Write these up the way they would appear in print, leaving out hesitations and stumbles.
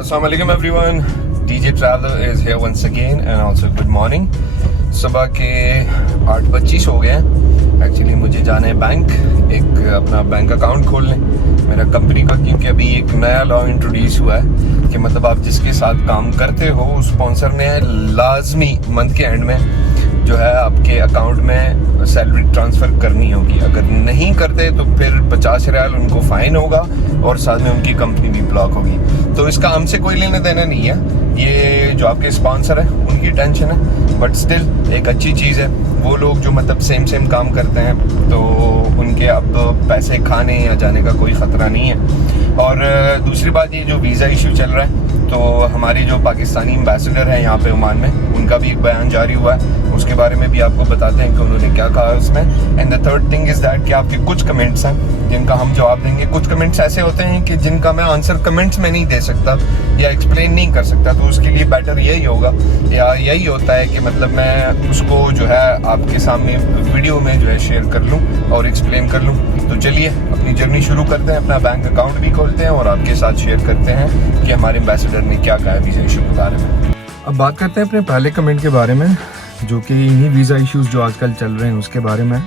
Assalamu alaikum everyone. DJ Traveler is here once again and also good morning. सुबह के 8:25 हो गए हैं. एक्चुअली मुझे जाना है बैंक, एक अपना बैंक अकाउंट खोलने मेरा कंपनी का, क्योंकि अभी एक नया लॉ इंट्रोड्यूस हुआ है कि मतलब आप जिसके साथ काम करते हो उस स्पॉन्सर ने लाजमी मंथ के एंड में जो है आपके अकाउंट में सैलरी ट्रांसफ़र करनी होगी. अगर नहीं करते तो फिर 50 रियाल उनको फ़ाइन होगा और साथ में उनकी कंपनी भी ब्लॉक होगी. तो इसका हमसे कोई लेना देना नहीं है, ये जो आपके स्पॉन्सर है उनकी टेंशन है. बट स्टिल एक अच्छी चीज़ है, वो लोग जो मतलब सेम काम करते हैं तो उनके अब पैसे खाने या जाने का कोई ख़तरा नहीं है. और दूसरी बात, ये जो वीज़ा इशू चल रहा है तो हमारी जो पाकिस्तानी एम्बेसडर है यहाँ पे ओमान में, उनका भी एक बयान जारी हुआ है, उसके बारे में भी आपको बताते हैं कि उन्होंने क्या कहा उसमें. And the third thing is that कि आपके कुछ कमेंट्स हैं जिनका हम जवाब देंगे. कुछ कमेंट्स ऐसे होते हैं कि जिनका मैं आंसर कमेंट्स में नहीं दे सकता या एक्सप्लेन नहीं कर सकता, तो उसके लिए बेटर यही होगा या यही होता है कि मतलब मैं उसको जो है आपके सामने वीडियो में जो है शेयर कर लूँ और एक्सप्लेन कर लूँ. तो चलिए अपनी जर्नी शुरू करते हैं, अपना बैंक अकाउंट भी खोलते हैं और आपके साथ शेयर करते हैं कि हमारे एम्बेसडर ने क्या कहा है वीज़ा इशू के बारे में. अब बात करते हैं अपने पहले कमेंट के बारे में, जो कि इन्हीं वीज़ा इश्यूज जो आजकल चल रहे हैं उसके बारे में.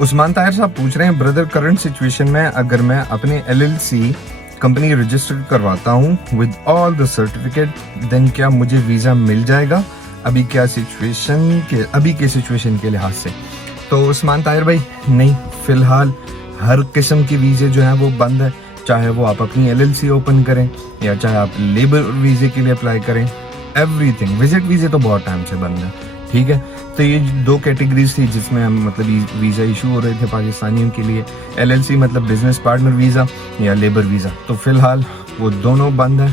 उस्मान ताहिर साहब पूछ रहे हैं, ब्रदर करंट सिचुएशन में अगर मैं अपने LLC कंपनी रजिस्टर करवाता हूँ with all the certificate, then क्या मुझे वीज़ा मिल जाएगा अभी के सिचुएशन के लिहाज से? तो उस्मान ताहिर भाई, नहीं, फ़िलहाल हर किस्म की वीज़े जो हैं वो बंद है. चाहे वो आप अपनी LLC ओपन करें या चाहे आप लेबर वीज़े के लिए अप्लाई करें, एवरीथिंग. विजिट वीज़े तो बहुत टाइम से बंद है, ठीक है. तो ये दो कैटेगरीज थी जिसमें हम मतलब वीज़ा इशू हो रहे थे पाकिस्तानियों के लिए, LLC मतलब बिजनेस पार्टनर वीज़ा या लेबर वीज़ा. तो फ़िलहाल वो दोनों बंद है,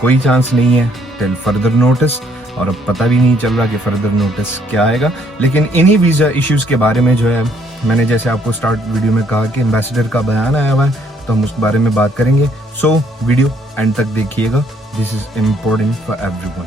कोई चांस नहीं है टिल फर्दर नोटिस, और अब पता भी नहीं चल रहा कि फर्दर नोटिस क्या आएगा. लेकिन इन्हीं वीज़ा इश्यूज़ के बारे में जो है, मैंने जैसे आपको स्टार्ट वीडियो में कहा कि एम्बेसडर का बयान आया हुआ है, तो हम उस बारे में बात करेंगे. सो वीडियो एंड तक देखिएगा, this is important for everyone.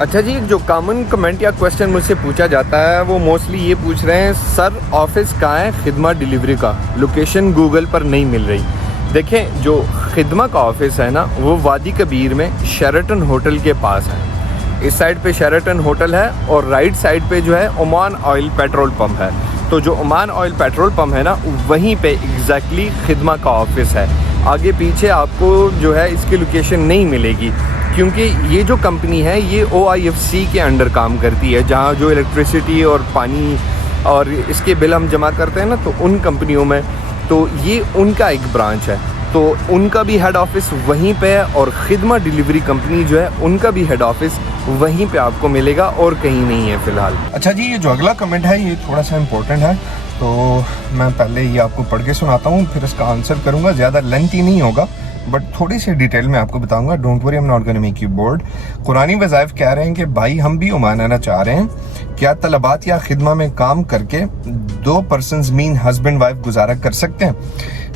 अच्छा जी, जो कॉमन कमेंट या क्वेश्चन मुझसे पूछा जाता है वो मोस्टली ये पूछ रहे हैं, सर ऑफिस कहाँ है खिदमा डिलीवरी का, लोकेशन गूगल पर नहीं मिल रही. देखें, जो खिदमा का ऑफिस है ना, वो वादी कबीर में शेराटन होटल के पास है. इस साइड पे शेराटन होटल है और राइट साइड पे जो है ओमान ऑयल पेट्रोल पंप है. तो जो ओमान ऑयल पेट्रोल पंप है ना, वहीं पे एग्जैक्टली खिदमा का ऑफिस है. आगे पीछे आपको जो है इसकी लोकेशन नहीं मिलेगी, क्योंकि ये जो कंपनी है ये OIFC के अंडर काम करती है, जहाँ जो इलेक्ट्रिसिटी और पानी और इसके बिल हम जमा करते हैं ना, तो उन कंपनियों में तो ये उनका एक ब्रांच है. तो उनका भी हेड ऑफिस वहीं पे है और खिदमा डिलीवरी कंपनी जो है उनका भी हेड ऑफिस वहीं पे आपको मिलेगा और कहीं नहीं है फ़िलहाल. अच्छा जी, ये जो अगला कमेंट है ये थोड़ा सा इम्पोर्टेंट है, तो मैं पहले ये आपको पढ़ के सुनाता हूँ, फिर इसका आंसर करूँगा. ज़्यादा लेंथी नहीं होगा बट थोड़ी सी डिटेल में आपको बताऊंगा. Don't worry, I am not gonna make you bored. कुरानी वज़ाइफ कह रहे हैं कि भाई हम भी ओमान आना चाह रहे हैं, क्या तलबात या खिदमा में काम करके 2 पर्सन्स मीन हस्बैंड वाइफ गुजारा कर सकते हैं?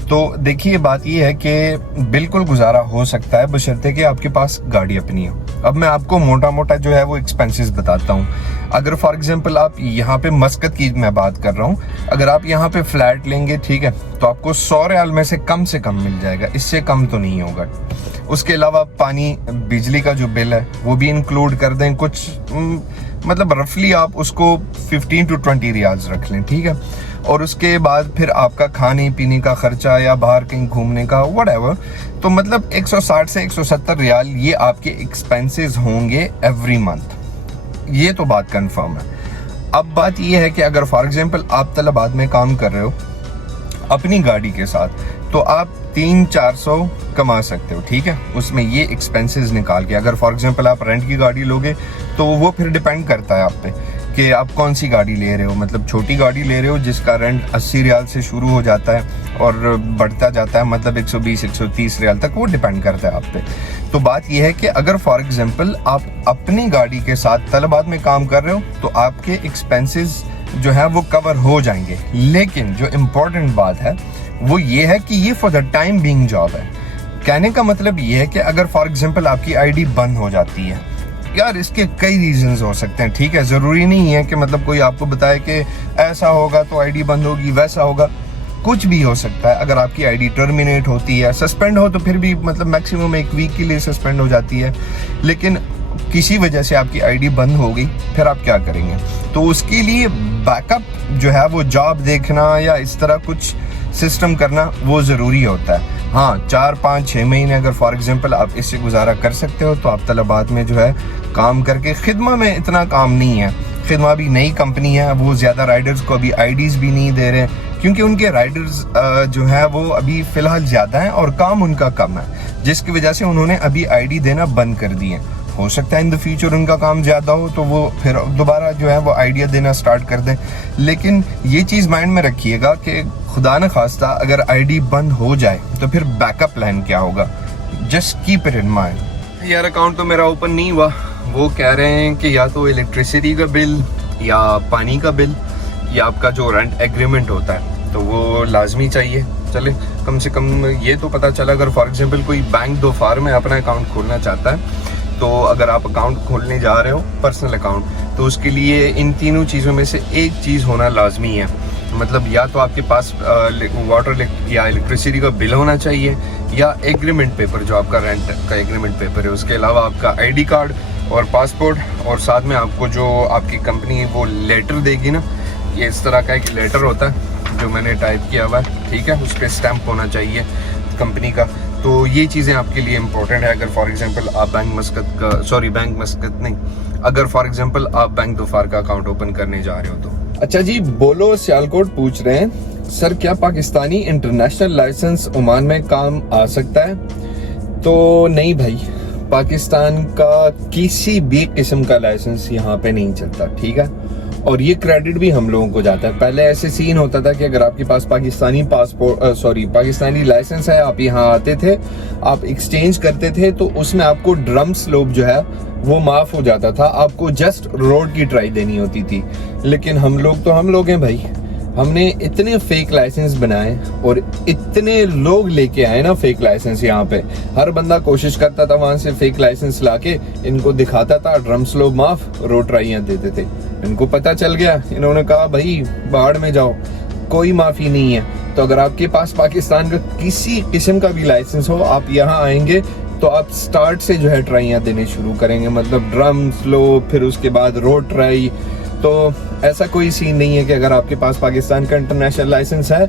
तो देखिए, बात ये है कि बिल्कुल गुजारा हो सकता है बशर्ते कि आपके पास गाड़ी अपनी हो. अब मैं आपको मोटा मोटा जो है वो एक्सपेंसेस बताता हूँ. अगर फॉर एग्जांपल आप यहाँ पे मस्कत की मैं बात कर रहा हूँ, अगर आप यहाँ पे फ्लैट लेंगे, ठीक है, तो आपको 100 रियाल में से कम मिल जाएगा, इससे कम तो नहीं होगा. उसके अलावा पानी बिजली का जो बिल है वो भी इंक्लूड कर दें, कुछ मतलब रफली आप उसको 15 to 20 रियाल्स रख लें, ठीक है. और उसके बाद फिर आपका खाने पीने का खर्चा या बाहर कहीं घूमने का व्हाटएवर, तो मतलब 160 से 170 रियाल ये आपके एक्सपेंसेस होंगे एवरी मंथ. ये तो बात कंफर्म है. अब बात ये है कि अगर फॉर एग्जांपल आप तलबात में काम कर रहे हो अपनी गाड़ी के साथ, तो आप 300-400 कमा सकते हो, ठीक है, उसमें ये एक्सपेंसेस निकाल के. अगर फॉर एग्जांपल आप रेंट की गाड़ी लोगे तो वो फिर डिपेंड करता है आप पे कि आप कौन सी गाड़ी ले रहे हो. मतलब छोटी गाड़ी ले रहे हो जिसका रेंट 80 रियाल से शुरू हो जाता है और बढ़ता जाता है, मतलब 120-130 रियाल तक, वो डिपेंड करता है आप पे. तो बात यह है कि अगर फॉर एग्जांपल आप अपनी गाड़ी के साथ तलबात में काम कर रहे हो तो आपके एक्सपेंसेस जो है वो कवर हो जाएंगे. लेकिन जो इम्पोर्टेंट बात है वो ये है कि ये for the time being job है. कहने का मतलब ये है कि अगर फॉर एग्जांपल आपकी ID बंद हो जाती है, यार इसके कई रीजंस हो सकते हैं, ठीक है. ज़रूरी नहीं है कि मतलब कोई आपको बताए कि ऐसा होगा तो ID बंद होगी, वैसा होगा. कुछ भी हो सकता है। अगर आपकी आईडी टर्मिनेट होती है, सस्पेंड हो तो फिर भी मतलब मैक्सिमम 1 वीक के लिए सस्पेंड हो जाती है, लेकिन किसी वजह से आपकी आईडी बंद हो गई, फिर आप क्या करेंगे? तो उसके लिए बैकअप जो है वो जॉब देखना या इस तरह कुछ सिस्टम करना वो ज़रूरी होता है। हाँ, 4, 5, 6 महीने अगर फॉर एग्जांपल आप इससे गुजारा कर सकते हो तो आप तलबात में जो है काम करके, खिदमा में इतना काम नहीं है, खिदमा भी नई कंपनी है, वो ज़्यादा राइडर्स को अभी आईडीज़ भी नहीं दे रहे क्योंकि उनके राइडर्स जो है वो अभी फ़िलहाल ज़्यादा हैं और काम उनका कम है, जिसकी वजह से उन्होंने अभी आईडी देना बंद कर दिए। हो सकता है इन द फ्यूचर उनका काम ज़्यादा हो तो वो फिर दोबारा जो है वो आइडिया देना स्टार्ट कर दें, लेकिन ये चीज़ माइंड में रखिएगा कि खुदा न खास्ता अगर आईडी बंद हो जाए तो फिर बैकअप प्लान क्या होगा। Just keep it in mind. यार अकाउंट तो मेरा ओपन नहीं हुआ, वो कह रहे हैं कि या तो इलेक्ट्रिसिटी का बिल या पानी का बिल या आपका जो रेंट एग्रीमेंट होता है तो वो लाजमी चाहिए। चले कम से कम ये तो पता चला, अगर फॉर एग्जांपल कोई बैंक दोफार में अपना अकाउंट खोलना चाहता है तो अगर आप अकाउंट खोलने जा रहे हो पर्सनल अकाउंट, तो उसके लिए इन तीनों चीज़ों में से एक चीज़ होना लाजमी है। मतलब या तो आपके पास वाटर या इलेक्ट्रिसिटी का बिल होना चाहिए या एग्रीमेंट पेपर, जो आपका रेंट का एग्रीमेंट पेपर है। उसके अलावा आपका आईडी कार्ड और पासपोर्ट, और साथ में आपको जो आपकी कंपनी वो लेटर देगी ना, ये इस तरह का एक लेटर होता है जो मैंने टाइप किया हुआ है, ठीक है, उस पर स्टैम्प होना चाहिए कंपनी का। तो ये चीज़ें आपके लिए इंपॉर्टेंट है अगर फॉर एग्जांपल आप बैंक मस्कत नहीं, अगर फॉर एग्जांपल आप बैंक दोफार का अकाउंट ओपन करने जा रहे हो तो। अच्छा जी, बोलो सियालकोट पूछ रहे हैं सर क्या पाकिस्तानी इंटरनेशनल लाइसेंस ओमान में काम आ सकता है? तो नहीं भाई, पाकिस्तान का किसी भी किस्म का लाइसेंस यहाँ पे नहीं चलता, ठीक है, और ये क्रेडिट भी हम लोगों को जाता है। पहले ऐसे सीन होता था कि अगर आपके पास पाकिस्तानी लाइसेंस है, आप यहाँ आते थे, आप एक्सचेंज करते थे, तो उसमें आपको ड्रम स्लोप जो है वो माफ हो जाता था, आपको जस्ट रोड की ट्राई देनी होती थी। लेकिन हम लोग हैं भाई, हमने इतने फेक लाइसेंस बनाए और इतने लोग लेके आए ना फेक लाइसेंस यहाँ पे। हर बंदा कोशिश करता था वहां से फेक लाइसेंस लाके इनको दिखाता था, ड्रम स्लोप माफ, रोड ट्राइयां देते थे। इनको पता चल गया, इन्होंने कहा भाई बाहर में जाओ, कोई माफी नहीं है। तो अगर आपके पास पाकिस्तान का किसी किस्म का भी लाइसेंस हो, आप यहाँ आएंगे तो आप स्टार्ट से जो है ट्राइयां देने शुरू करेंगे, मतलब ड्रम स्लोप, फिर उसके बाद रोड ट्राई। तो ऐसा कोई सीन नहीं है कि अगर आपके पास पाकिस्तान का इंटरनेशनल लाइसेंस है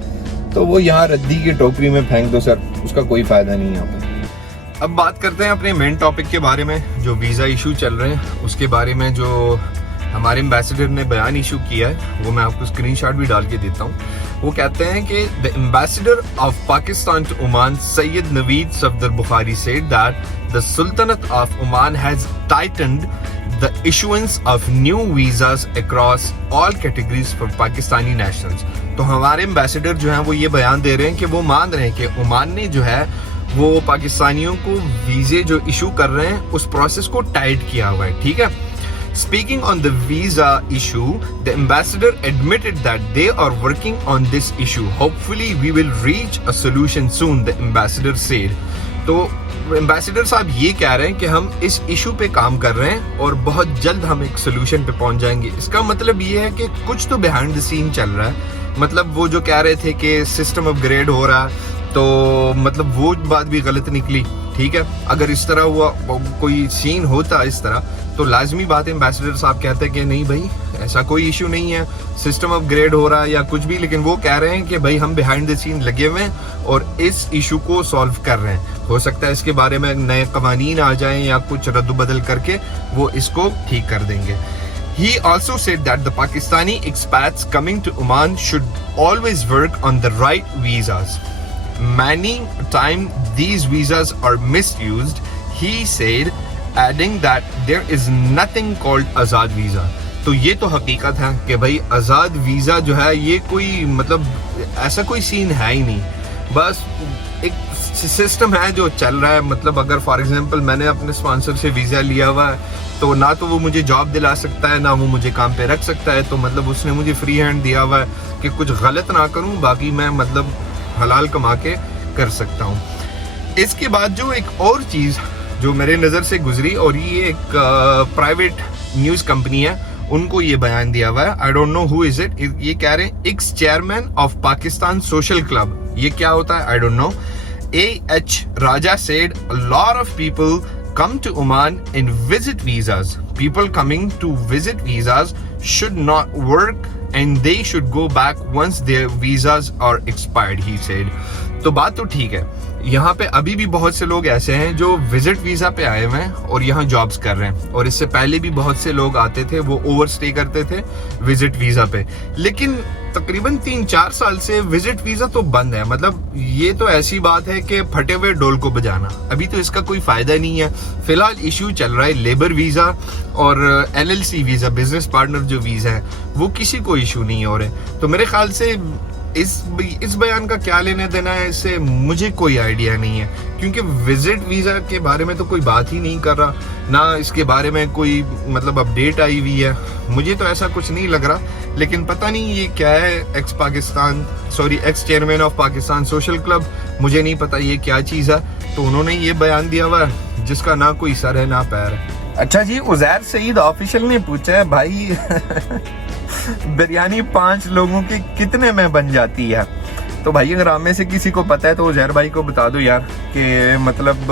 तो वो यहाँ रद्दी की टोकरी में फेंक दो सर, उसका कोई फायदा नहीं है यहाँ पर। अब बात करते हैं अपने मेन टॉपिक के बारे में, जो वीज़ा इशू चल रहे हैं उसके बारे में। जो हमारे एम्बेसडर ने बयान इशू किया है वो मैं आपको स्क्रीनशॉट भी डाल के देता हूँ। वो कहते हैं कि the ambassador of Pakistan to Oman Syed Naveed Safdar Bukhari said that the sultanate of Oman has tightened the issuance of new visas across all categories for Pakistani nationals। तो हमारे एम्बेसडर जो हैं वो ये बयान दे रहे हैं कि वो मान रहे हैं कि ओमान ने जो है वो पाकिस्तानियों को वीजे जो इशू कर रहे हैं उस प्रोसेस को टाइट किया हुआ है, ठीक है। Speaking on the visa issue, the ambassador admitted that they are working on this issue. Hopefully we will reach a solution soon, the ambassador said। तो एम्बेसडर साहब ये कह रहे हैं कि हम इस इशू पे काम कर रहे हैं और बहुत जल्द हम एक सोल्यूशन पे पहुंच जाएंगे। इसका मतलब ये है कि कुछ तो बिहाइंड द सीन चल रहा है। मतलब वो जो कह रहे थे कि सिस्टम अपग्रेड हो रहा है, तो मतलब वो बात भी गलत निकली, ठीक है। अगर इस तरह हुआ, कोई सीन होता इस तरह, तो लाजमी बात है एम्बेसडर साहब कहते हैं कि नहीं भाई ऐसा कोई इशू नहीं है, सिस्टम अपग्रेड हो रहा है या कुछ भी, लेकिन वो कह रहे हैं कि भाई हम बिहाइंड द सीन लगे हुए हैं और इस इशू को सॉल्व कर रहे हैं। हो सकता है इसके बारे में नए कवानीन आ जाएं या कुछ रद्द बदल करके वो इसको ठीक कर देंगे। He also said that the Pakistani expats coming to Oman should always work on the right visas. Many times these visas are misused, he said, adding that there is nothing called Azad visa। तो ये तो हकीकत है कि भाई आज़ाद visa जो है ये कोई मतलब ऐसा कोई सीन है ही नहीं, बस एक सिस्टम है जो चल रहा है। मतलब अगर फॉर एग्जांपल मैंने अपने स्पॉन्सर से वीज़ा लिया हुआ है तो ना तो वो मुझे जॉब दिला सकता है ना वो मुझे काम पे रख सकता है, तो मतलब उसने मुझे फ्री हैंड दिया हुआ है कि कुछ गलत ना करूं, बाकी मैं मतलब हलाल कमा के कर सकता हूं। इसके बाद जो एक और चीज़ जो मेरे नज़र से गुजरी, और ये एक प्राइवेट न्यूज़ कंपनी है उनको ये बयान दिया हुआ है। I don't know who is it. ये कह रहे हैं x chairman of Pakistan social club. ये क्या होता है? I don't know. A.H. Raja said a lot of people come to Oman and visit visas. People coming to visit visas should not work and they should go back once their visas are expired, he said. तो बात तो ठीक है, यहाँ पे अभी भी बहुत से लोग ऐसे हैं जो विजिट वीजा पे आए हुए हैं और यहाँ जॉब्स कर रहे हैं, और इससे पहले भी बहुत से लोग आते थे, वो ओवरस्टे करते थे विजिट वीजा पे। लेकिन तकरीबन 3-4 साल से विजिट वीजा तो बंद है। मतलब ये तो ऐसी बात है कि फटे हुए डोल को बजाना। अभी तो इसका कोई फायदा नहीं है। फिलहाल इश्यू चल रहा है लेबर वीजा और LLC वीजा, बिजनेस पार्टनर जो वीजा है, वो किसी को इशू नहीं हो रहे। तो मेरे ख्याल से इस बयान का क्या लेना देना है इससे मुझे कोई आइडिया नहीं है, क्योंकि विजिट वीजा के बारे में तो कोई बात ही नहीं कर रहा, ना इसके बारे में कोई मतलब अपडेट आई हुई है। मुझे तो ऐसा कुछ नहीं लग रहा, लेकिन पता नहीं ये क्या है। X chairman of Pakistan social club, मुझे नहीं पता ये क्या चीज़ है। तो उन्होंने ये बयान दिया हुआ है जिसका ना कोई सर है ना पैर है। अच्छा जी, उजैर सईद ऑफिशियल ने पूछा है भाई बिरयानी 5 लोगों के कितने में बन जाती है? तो भाई अगर आप में से किसी को पता है तो उजैर भाई को बता दो यार कि मतलब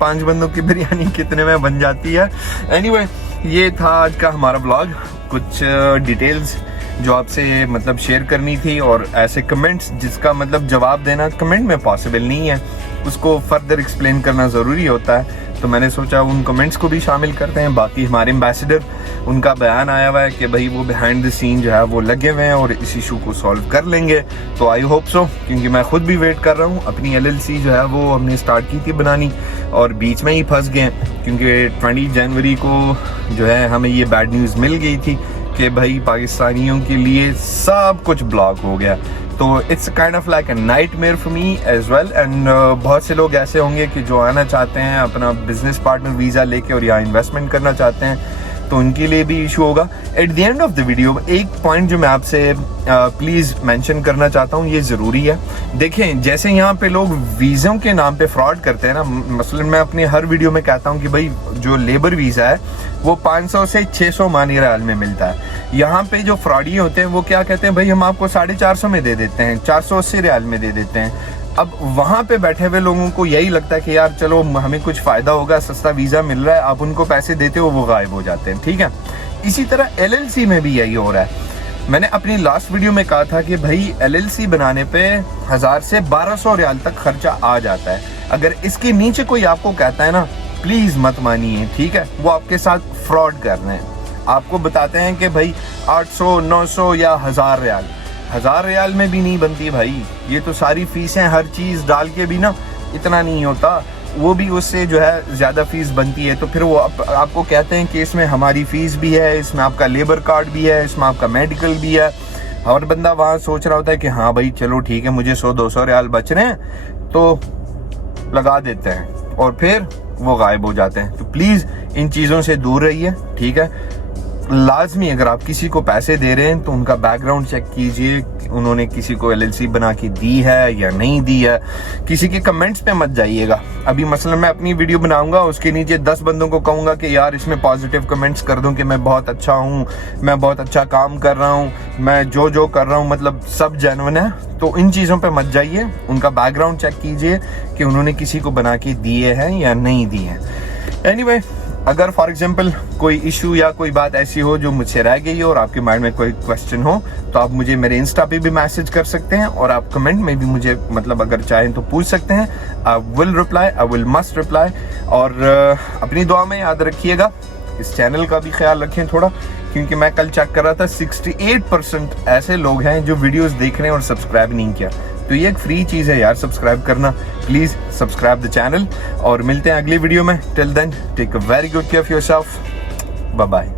5 बंदों की बिरयानी कितने में बन जाती है। एनीवे, ये था आज का हमारा ब्लॉग। कुछ डिटेल्स जो आपसे मतलब शेयर करनी थी, और ऐसे कमेंट्स जिसका मतलब जवाब देना कमेंट में पॉसिबल नहीं है, उसको फर्दर एक्सप्लेन करना ज़रूरी होता है। तो मैंने सोचा उन कमेंट्स को भी शामिल करते हैं। बाकी हमारे एम्बेसडर, उनका बयान आया हुआ है कि भाई वो बिहाइंड द सीन जो है वो लगे हुए हैं और इस इशू को सॉल्व कर लेंगे। तो आई होप सो, क्योंकि मैं खुद भी वेट कर रहा हूँ। अपनी LLC जो है वो हमने स्टार्ट की थी बनानी और बीच में ही फंस गए, क्योंकि 20 जनवरी को जो है हमें ये बैड न्यूज़ मिल गई थी कि भाई पाकिस्तानियों के लिए सब कुछ ब्लॉक हो गया। तो it's kind of like a nightmare for me as well. And बहुत से लोग ऐसे होंगे कि जो आना चाहते हैं अपना बिजनेस पार्टनर वीज़ा लेके और यहाँ इन्वेस्टमेंट करना चाहते हैं, तो उनके लिए भी इशू होगा। At the end of the video एक पॉइंट जो मैं आपसे प्लीज़ मेंशन करना चाहता हूँ, ये ज़रूरी है। देखें, जैसे यहाँ पे लोग वीज़ों के नाम पे फ्रॉड करते हैं ना, मसलन मैं अपनी हर वीडियो में कहता हूँ कि भाई जो लेबर वीज़ा है वो 500 से 600 मानी रियाल में मिलता है। यहाँ पे जो फ्रॉडी होते हैं वो क्या कहते हैं, भाई हम आपको 450 में दे देते हैं, 480 रियाल में दे देते हैं। अब वहाँ पे बैठे हुए लोगों को यही लगता है कि यार चलो हमें कुछ फ़ायदा होगा, सस्ता वीज़ा मिल रहा है, आप उनको पैसे देते हो वो गायब हो जाते हैं। ठीक है, इसी तरह LLC में भी यही हो रहा है। मैंने अपनी लास्ट वीडियो में कहा था कि भाई LLC बनाने पे 1000 से 1200 रियाल तक खर्चा आ जाता है। अगर इसके नीचे कोई आपको कहता है ना, प्लीज़ मत मानिए, ठीक है, वो आपके साथ फ्रॉड कर रहे हैं। आपको बताते हैं कि भाई 800, 900 या 1000 रियाल, 1000 रियाल में भी नहीं बनती भाई। ये तो सारी फीसें हर चीज़ डाल के भी ना इतना नहीं होता, वो भी उससे जो है ज़्यादा फीस बनती है। तो फिर वो आपको कहते हैं कि इसमें हमारी फ़ीस भी है, इसमें आपका लेबर कार्ड भी है, इसमें आपका मेडिकल भी है। और बंदा वहाँ सोच रहा होता है कि हाँ भाई चलो ठीक है, मुझे 100-200 रियाल बच रहे हैं, तो लगा देते हैं और फिर वो गायब हो जाते हैं। तो प्लीज़ इन चीज़ों से दूर रहिए, ठीक है। लाजमी अगर आप किसी को पैसे दे रहे हैं तो उनका बैकग्राउंड चेक कीजिए, उन्होंने किसी को LLC बना के दी है या नहीं दी है। किसी के कमेंट्स पे मत जाइएगा। अभी मसलन मैं अपनी वीडियो बनाऊंगा, उसके नीचे 10 बंदों को कहूँगा कि यार इसमें पॉजिटिव कमेंट्स कर दूं कि मैं बहुत अच्छा हूँ, मैं बहुत अच्छा काम कर रहा हूँ, मैं जो कर रहा हूँ मतलब सब जेन्युइन है। तो इन चीज़ों पे मत जाइए, उनका बैकग्राउंड चेक कीजिए कि उन्होंने किसी को बना के दिए हैं या नहीं दिए हैं। एनीवे, अगर फॉर एग्जांपल कोई इशू या कोई बात ऐसी हो जो मुझसे रह गई हो और आपके माइंड में कोई क्वेश्चन हो, तो आप मुझे मेरे इंस्टा पे भी मैसेज कर सकते हैं, और आप कमेंट में भी मुझे मतलब अगर चाहें तो पूछ सकते हैं। I will reply, I will must reply. और अपनी दुआ में याद रखिएगा, इस चैनल का भी ख्याल रखें थोड़ा, क्योंकि मैं कल चेक कर रहा था 68% ऐसे लोग हैं जो वीडियोस देख रहे हैं और सब्सक्राइब नहीं किया। तो ये एक फ्री चीज़ है यार, सब्सक्राइब करना। प्लीज़ सब्सक्राइब द चैनल, और मिलते हैं अगली वीडियो में। Till then take a very good care of yourself. Bye bye.